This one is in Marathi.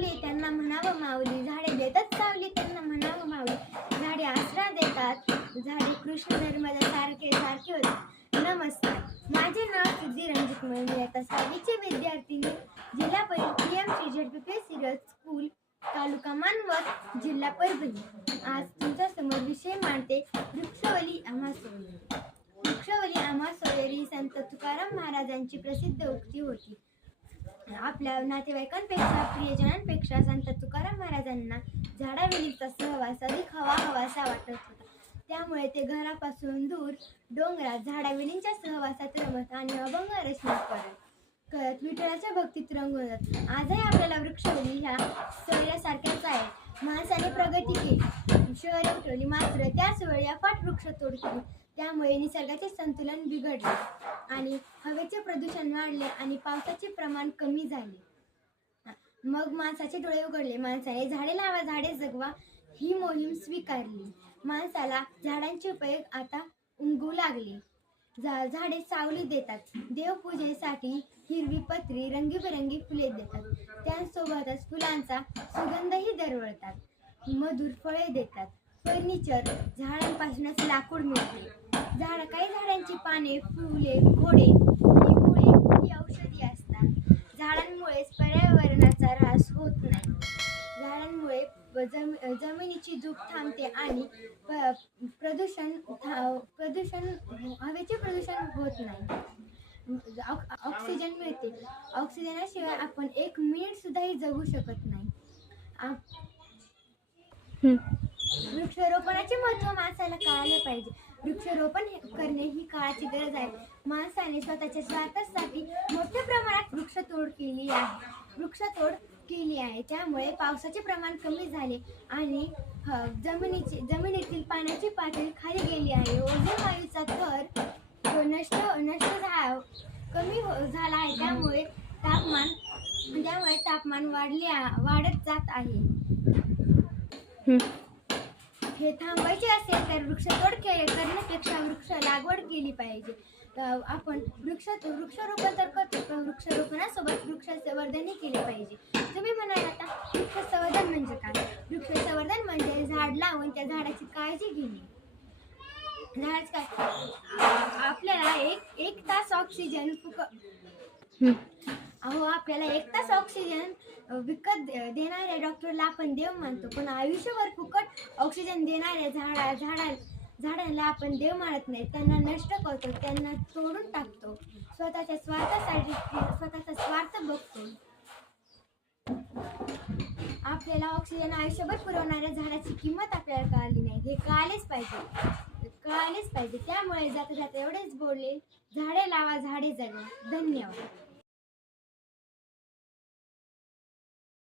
सावली त्यांना म्हणावं माऊली, झाडे देतात सावली त्यांना म्हणावं माऊली, झाडे आसरा देतात, झाडे कृष्ण धर्माला सारखे सारखे होते. नमस्कार, माझे नाव सिद्धी रणजित मोहिते, आता 6वीचे विद्यार्थिनी, जिल्हा PMC ZPPSC रज स्कूल, तालुका मानवत, जिल्हा परभणी. आज तुमच्या समोर विषय मांडते वृक्षवली आम्हा सोयरी. वृक्षवली आम्हा सोयरी संत तुकाराम महाराजांची प्रसिद्ध उक्ती होती. आपल्या नातेवाईकांपेक्षा प्रियजनांपेक्षा संत तुकाराम महाराजांना झाडावेलीचा सहवास अधिक हवाहवासा वाटत होता. त्यामुळे ते घरापासून दूर डोंगरात झाडावेलींच्या सहवासात रमत आणि अभंग रचना करत विठ्ठलाच्या भक्तीत रंगून जात. आजही आपल्याला वृक्षवली ह्या सोयऱ्यासारख्याच आहे. माणसाने प्रगती केली, शहरे उठवली, मात्र त्याच वेळी अफाट वृक्षतोड केली. त्यामुळे निसर्गाचे संतुलन बिघडले आणि हवेचे प्रदूषण वाढले आणि पावसाचे प्रमाण कमी झाले. मग माणसाचे डोळे उघडले. माणसाने झाडे लावा झाडे जगवा ही मोहीम स्वीकारली. माणसाला झाडांचे उपयोग आता उमगू लागले. झाडे सावली देतात, देवपूजेसाठी हिरवी पत्री, रंगीबेरंगी फुले देतात. त्यासोबतच फुलांचा सुगंधही दरवळतात. मधुर फळे देतात. फर्निचर झाडांपासूनच लाकूड मिळते. काही झाडांची पाने, फुले, खोडे ही मुळे ही औषधी असतात. झाडांमुळेच पर्यावरणाचा ऱ्हास होत नाही. झाडांमुळे जमिनीची धूप थांबते आणि हवेचे प्रदूषण होत नाही. ऑक्सिजन मिळते. ऑक्सिजनाशिवाय आपण 1 मिनिट सुद्धाही जगू शकत नाही. वृक्षारोपणाचे महत्त्व माणसाला कळाले पाहिजे. वृक्षारोपण करणे ही काळाची गरज आहे. माणसाने स्वतःच्या स्वार्थासाठी मोठ्या प्रमाणात वृक्षतोड केली आहे. त्यामुळे पावसाचे प्रमाण कमी झाले आणि जमिनीतील पाण्याची पातळी खाली गेली आहे. ओझोन वायूचा थर कमी झाला आहे. त्यामुळे तापमान वाढत जात आहे. हे थांबवायचे असेल तर वृक्षतोड करण्यापेक्षा वृक्ष लागवड केली पाहिजे. आपण वृक्षारोपण तर करतो, पण वृक्षारोपणासोबत वृक्ष संवर्धनही केले पाहिजे. तुम्ही म्हणाल आता वृक्ष संवर्धन म्हणजे काय? वृक्ष संवर्धन म्हणजे झाड लावून त्या झाडाची काळजी घेणे. आपल्याला एक तास ऑक्सिजन आपल्याला 1 तास ऑक्सिजन विकत देणाऱ्या डॉक्टरला आपण देव मानतो, पण आयुष्यभर फुकट ऑक्सिजन देणाऱ्या झाडांना आपण देव मानत नाही. त्यांना नष्ट करतो, त्यांना तोडून टाकतो, स्वतःच्या स्वार्थासाठी स्वतःचा स्वार्थ बघतो. आपल्याला ऑक्सिजन आयुष्यभर पुरवणाऱ्या झाडाची किंमत आपल्याला कळाली नाही. हे कळालेच पाहिजे. त्यामुळे जाता एवढेच बोलले, झाडे लावा झाडे जगवा. धन्यवाद.